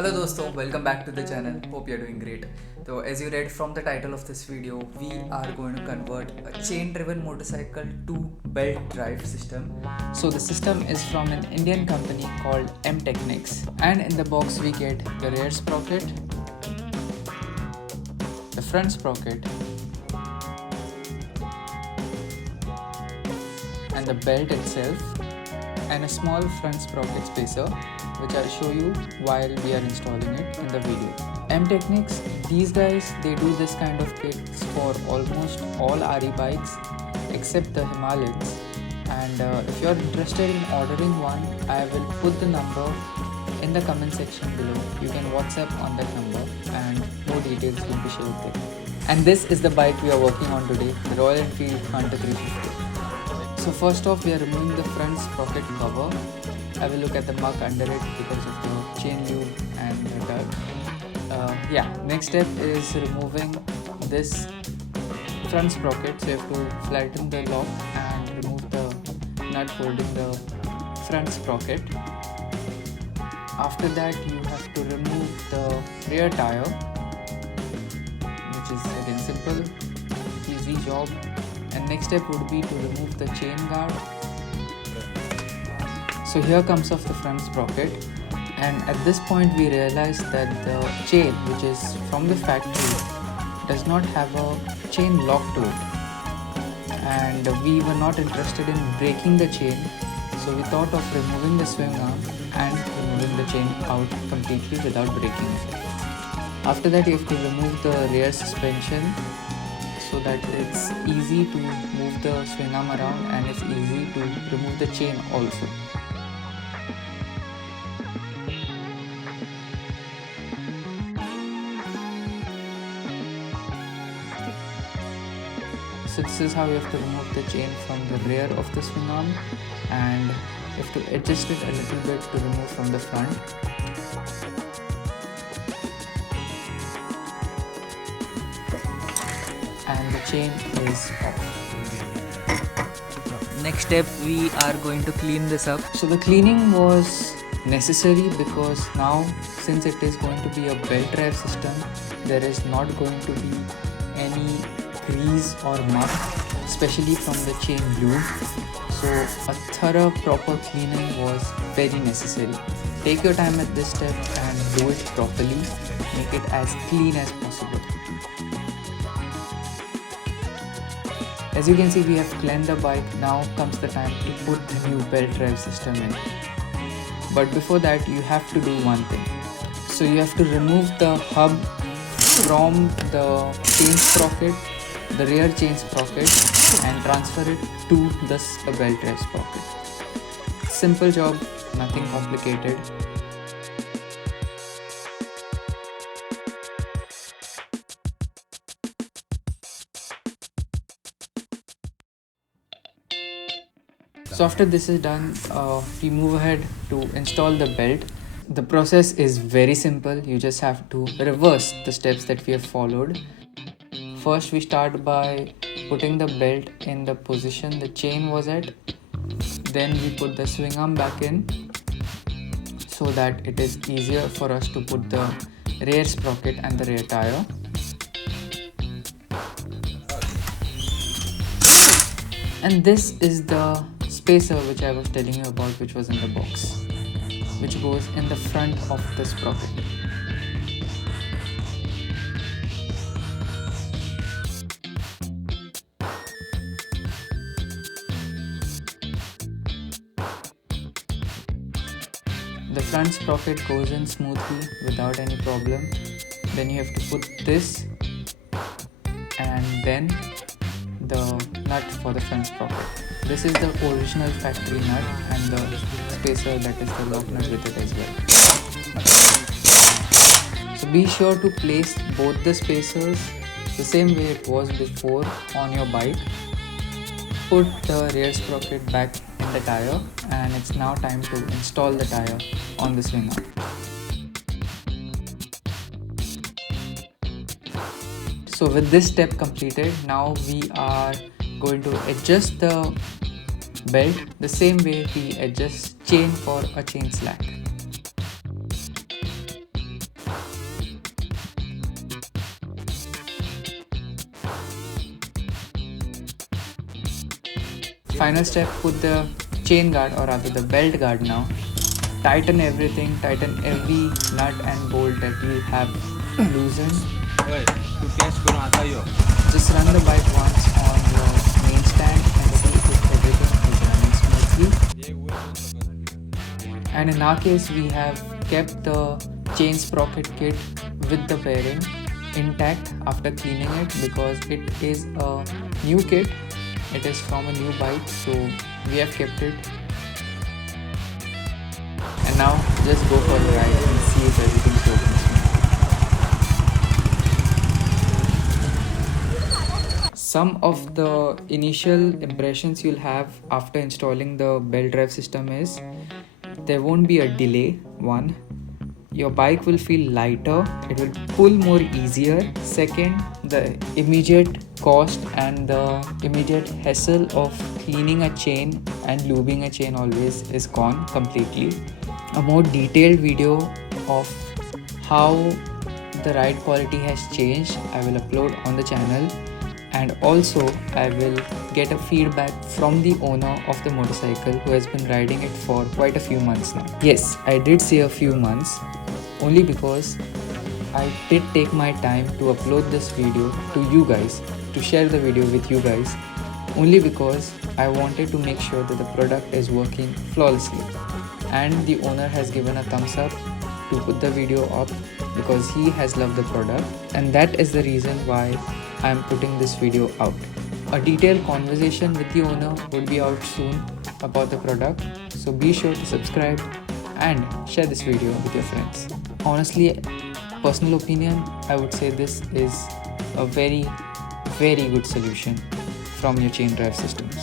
Hello दोस्तों, welcome back to the channel. Hope you're doing great. So as you read from the title of this video, we are going to convert a chain-driven motorcycle to belt drive system. So the system is from an Indian company called MTechnics, and in the box we get the rear sprocket, the front sprocket, and the belt itself, and a small front sprocket spacer, which I'll show you while we are installing it in the video. MTechnics, these guys, they do this kind of kits for almost all RE bikes except the Himalayans. And if you're interested in ordering one, I will put the number in the comment section below. You can WhatsApp on that number and more details will be shared there. And this is the bike we are working on today, the Royal Enfield Hunter 350. So first off, we are removing the front sprocket cover. I will look at the mark under it because of the chain lube and the dirt. Next step is removing this front sprocket. So you have to flatten the lock and remove the nut holding the front sprocket. After that, you have to remove the rear tire, which is again simple, easy job. And next step would be to remove the chain guard. So here comes off the front sprocket, and at this point we realized that the chain, which is from the factory, does not have a chain lock to it, and we were not interested in breaking the chain, so we thought of removing the swing arm and removing the chain out completely without breaking it. After that, you have to remove the rear suspension so that it's easy to move the swing arm around and it's easy to remove the chain also. So this is how you have to remove the chain from the rear of the swing arm, and you have to adjust it a little bit to remove from the front. And the chain is off. Next step, we are going to clean this up. So the cleaning was necessary because now, since it is going to be a belt drive system, there is not going to be any grease or muck, especially from the chain lube. So a thorough proper cleaning was very necessary. Take your time at this step and do it properly. Make it as clean as possible. As you can see, we have cleaned the bike. Now comes the time to put the new belt drive system in. But before that, you have to do one thing. So you have to remove the hub from the chain sprocket, the rear chain sprocket, and transfer it to the belt drive sprocket. Simple job, nothing complicated. So after this is done, we move ahead to install the belt. The process is very simple. You just have to reverse the steps that we have followed. First, we start by putting the belt in the position the chain was at. Then we put the swing arm back in so that it is easier for us to put the rear sprocket and the rear tire. And this is the spacer which I was telling you about, which was in the box, which goes in the front of the sprocket. The front sprocket goes in smoothly without any problem. Then you have to put this and then the nut for the front sprocket. This is the original factory nut and the spacer, that is the lock nut with it as well. So be sure to place both the spacers the same way it was before on your bike. Put the rear sprocket back in the tire, and it's now time to install the tire on the swing arm. So with this step completed, now we are going to adjust the belt the same way we adjust chain for a chain slack. Final step, put the chain guard or rather the belt guard now. Tighten everything, tighten every nut and bolt that you have loosened. Just run the bike once on your main stand and see if everything is running smoothly. And in our case, we have kept the chain sprocket kit with the bearing intact after cleaning it because it is a new kit. It is from a new bike, so we have kept it. And now just go for a ride and see if everything's working smooth. Some of the initial impressions you'll have after installing the belt drive system is there won't be a delay. One, your bike will feel lighter, it will pull more easier. Second, the immediate cost and the immediate hassle of cleaning a chain and lubing a chain always is gone completely. A more detailed video of how the ride quality has changed I will upload on the channel, and also I will get a feedback from the owner of the motorcycle who has been riding it for quite a few months now. Yes, I did say a few months only because I did take my time to upload this video to you guys, to share the video with you guys, only because I wanted to make sure that the product is working flawlessly. And the owner has given a thumbs up to put the video up because he has loved the product, and that is the reason why I am putting this video out. A detailed conversation with the owner will be out soon about the product, so be sure to subscribe and share this video with your friends. Honestly, personal opinion, I would say this is a very good solution from your chain drive systems.